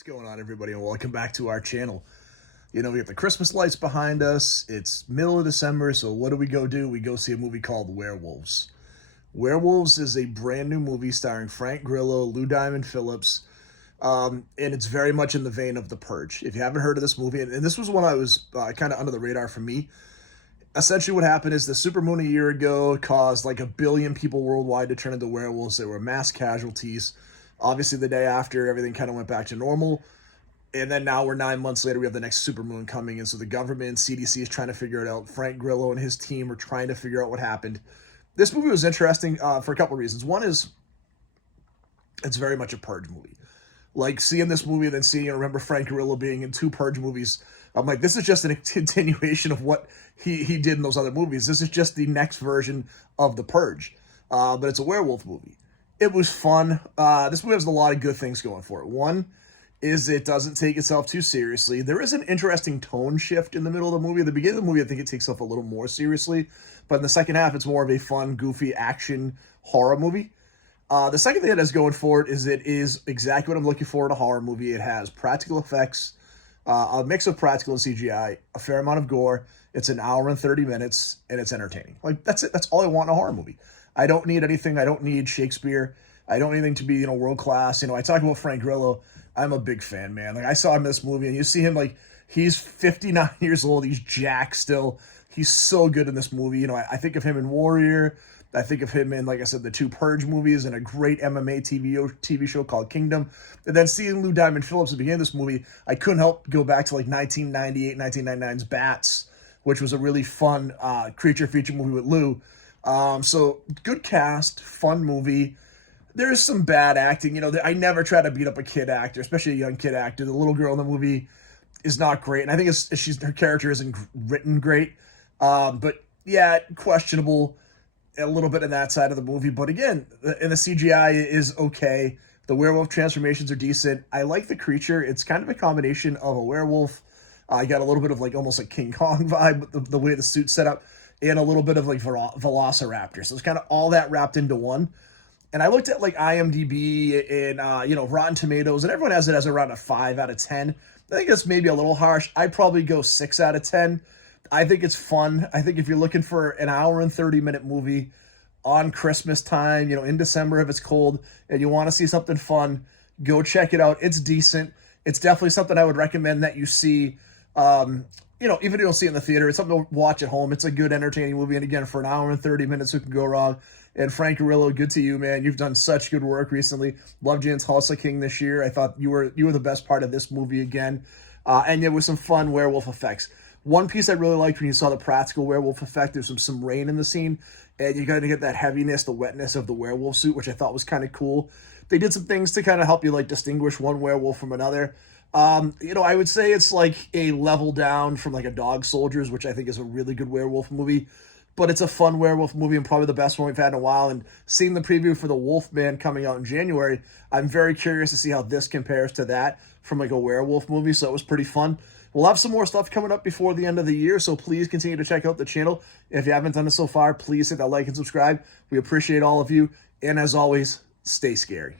What's going on, everybody, and welcome back to our channel. We got the Christmas lights behind us. It's middle of December, so what do? We go see a movie called Werewolves. Werewolves is a brand new movie starring Frank Grillo, Lou Diamond Phillips, and it's very much in the vein of The Purge. If you haven't heard of this movie, and this was one I was kind of under the radar for me, essentially what happened is the supermoon a year ago caused like 1 billion people worldwide to turn into werewolves. There were mass casualties. Obviously, the day after, everything kind of went back to normal. And then now we're 9 months later, we have the next supermoon coming in. So the government, CDC is trying to figure it out. Frank Grillo and his team are trying to figure out what happened. This movie was interesting for a couple of reasons. One is it's very much a Purge movie. Like seeing this movie and then seeing, remember Frank Grillo being in 2 Purge movies. I'm like, this is just a continuation of what he did in those other movies. This is just the next version of The Purge. But it's a werewolf movie. It was fun. This movie has a lot of good things going for it. One is it doesn't take itself too seriously. There is an interesting tone shift in the middle of the movie. At the beginning of the movie, I think it takes itself a little more seriously. But in the second half, it's more of a fun, goofy action horror movie. The second thing it has going for it is exactly what I'm looking for in a horror movie. It has practical effects, a mix of practical and CGI, a fair amount of gore. It's an hour and 30 minutes, and it's entertaining. Like, that's it. That's all I want in a horror movie. I don't need anything. I don't need Shakespeare. I don't need anything to be, world class. I talk about Frank Grillo. I'm a big fan, man. Like, I saw him in this movie, and you see him, like, he's 59 years old. He's jacked still. He's so good in this movie. I think of him in Warrior. I think of him in, like I said, the 2 Purge movies and a great MMA TV show called Kingdom. And then seeing Lou Diamond Phillips at the beginning of this movie, I couldn't help go back to, like, 1998, 1999's Bats, which was a really fun creature feature movie with Lou. So good cast, fun movie. There's some bad acting. I never try to beat up a kid actor, especially a young kid actor. The little girl in the movie is not great, and I think her character isn't written great. But yeah, questionable a little bit in that side of the movie. But again, and the CGI is okay. The werewolf transformations are decent. I like the creature. It's kind of a combination of a werewolf. You got a little bit of almost like King Kong vibe, the way the suit's set up, and a little bit of Velociraptor. So it's kind of all that wrapped into one. And I looked at IMDb and Rotten Tomatoes, and everyone has it as around a 5 out of 10. I think that's maybe a little harsh. I'd probably go 6 out of 10. I think it's fun. I think if you're looking for an hour and 30-minute movie on Christmas time, in December if it's cold, and you want to see something fun, go check it out. It's decent. It's definitely something I would recommend that you see. Even if you don't see it in the theater, it's something to watch at home. It's a good, entertaining movie. And again, for an hour and 30 minutes, who can go wrong? And Frank Grillo, good to you, man. You've done such good work recently. Loved you in Tulsa King this year. I thought you were the best part of this movie again. And there was some fun werewolf effects. One piece I really liked when you saw the practical werewolf effect, there's some rain in the scene, and you got to get that heaviness, the wetness of the werewolf suit, which I thought was kind of cool. They did some things to kind of help you distinguish one werewolf from another. I would say it's like a level down from a Dog Soldiers, which I think is a really good werewolf movie. But it's a fun werewolf movie and probably the best one we've had in a while. And seeing the preview for the Wolfman coming out in January, I'm very curious to see how this compares to that from a werewolf movie. So it was pretty fun. We'll have some more stuff coming up before the end of the year, so please continue to check out the channel. If you haven't done it so far, please hit that like and subscribe. We appreciate all of you. And as always, stay scary.